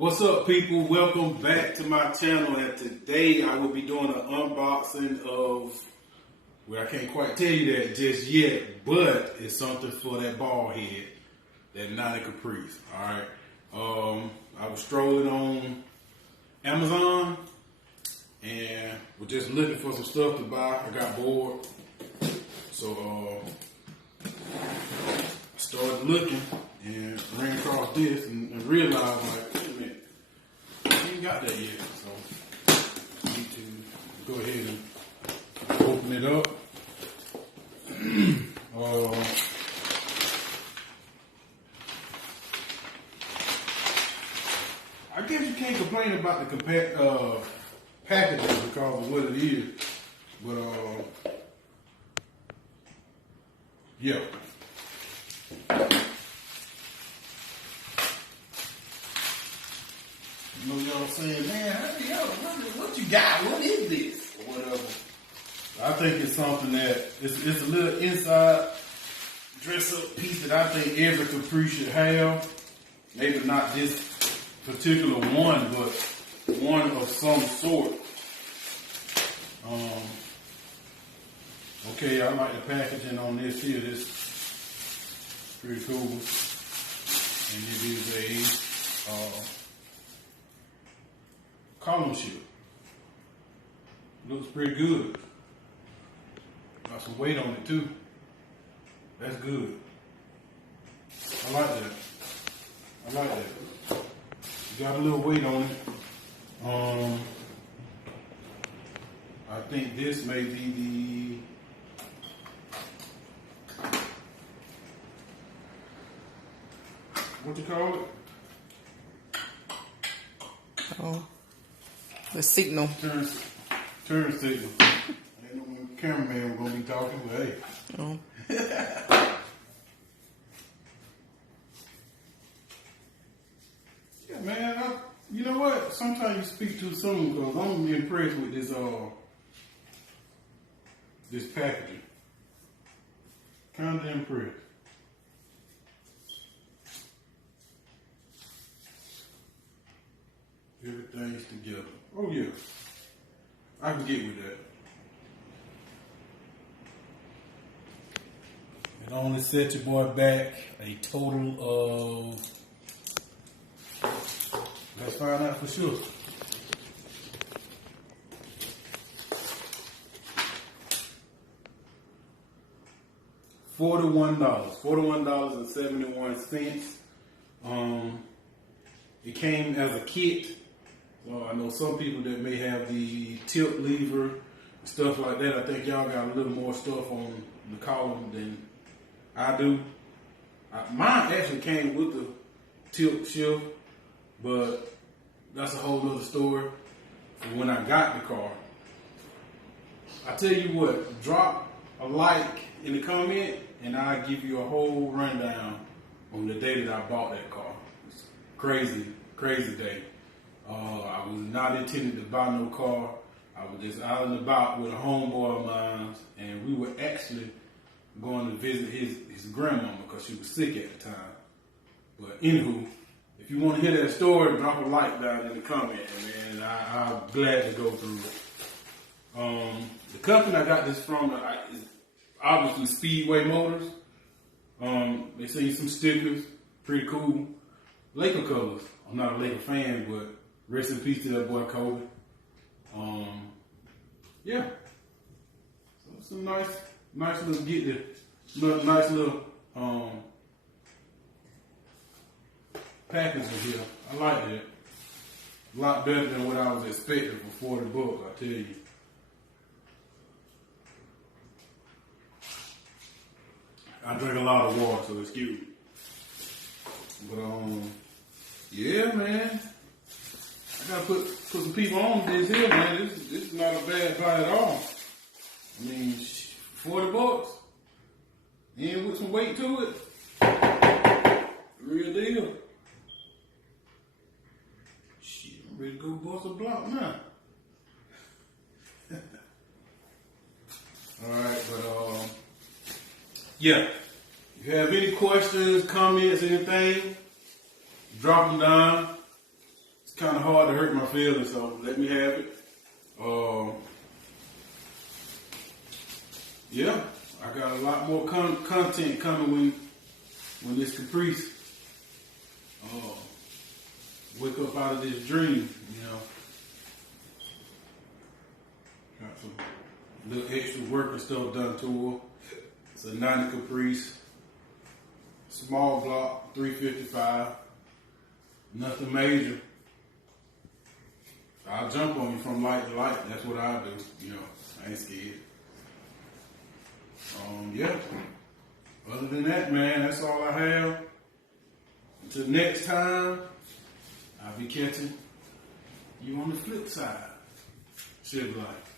What's up, people? Welcome back to my channel, and today I will be doing an unboxing of, well, I can't quite tell you that just yet, but it's something for that bald head, that 90 Caprice, alright? I was strolling on Amazon, and was just looking for some stuff to buy. I got bored, so I started looking and ran across this and realized, like, wait a minute, I ain't got that yet. So I need to go ahead and open it up. I guess you can't complain about the packaging because of what it is, but yeah. You know, y'all saying, man, what you got? What is this? Or whatever. I think it's something that, it's a little inside dress-up piece that I think every Capri should have. Maybe not this particular one, but one of some sort. Okay, I like the packaging on this here. This is pretty cool. And it is a column shield. Looks pretty good. Got some weight on it too. That's good. I like that. I like that. Got a little weight on it. I think this may be what you call it? Oh, the signal. Turn signal. Ain't no cameraman gonna be talking, but hey. Oh. Yeah, man. You know what? Sometimes you speak too soon because I'm impressed with this packaging. Kinda impressed. Everything's together. Oh yeah, I can get with that. It only set your boy back a total of, let's find out for sure. $41.71. It came as a kit. So I know some people that may have the tip lever, stuff like that. I think y'all got a little more stuff on the column than I do. Mine actually came with the tilt shift, but that's a whole other story. And when I got the car, I tell you what, drop a like in the comment and I'll give you a whole rundown on the day that I bought that car. It's crazy, crazy day. I was not intending to buy no car. I was just out and about with a homeboy of mine, and we were actually going to visit his grandmama because she was sick at the time. But anywho, if you want to hear that story, drop a like down in the comment, and I'm glad to go through it. The company I got this from is obviously Speedway Motors. They sent you some stickers, pretty cool. Laker colors. I'm not a Laker fan, but rest in peace to that boy Kobe. Yeah. So some nice little get there. Nice little packaging here. I like that. A lot better than what I was expecting for $40, I tell you. I drink a lot of water, so excuse me. But yeah, man. I gotta put some people on this here, man. This is not a bad buy at all. I mean, $40. And with some weight to it. Real deal. Shit, I'm ready to go bust a block now. Alright, but yeah. If you have any questions, comments, anything, drop them down. kind of hard to hurt my feelings, so let me have it. Yeah, I got a lot more content coming when this Caprice wake up out of this dream, you know. Got some little extra work and stuff done to her. It's a 90 Caprice, small block, 355, nothing major. I'll jump on you from light to light. That's what I do. You know, I ain't scared. Yeah. Other than that, man, that's all I have. Until next time, I'll be catching you on the flip side. Chevy life.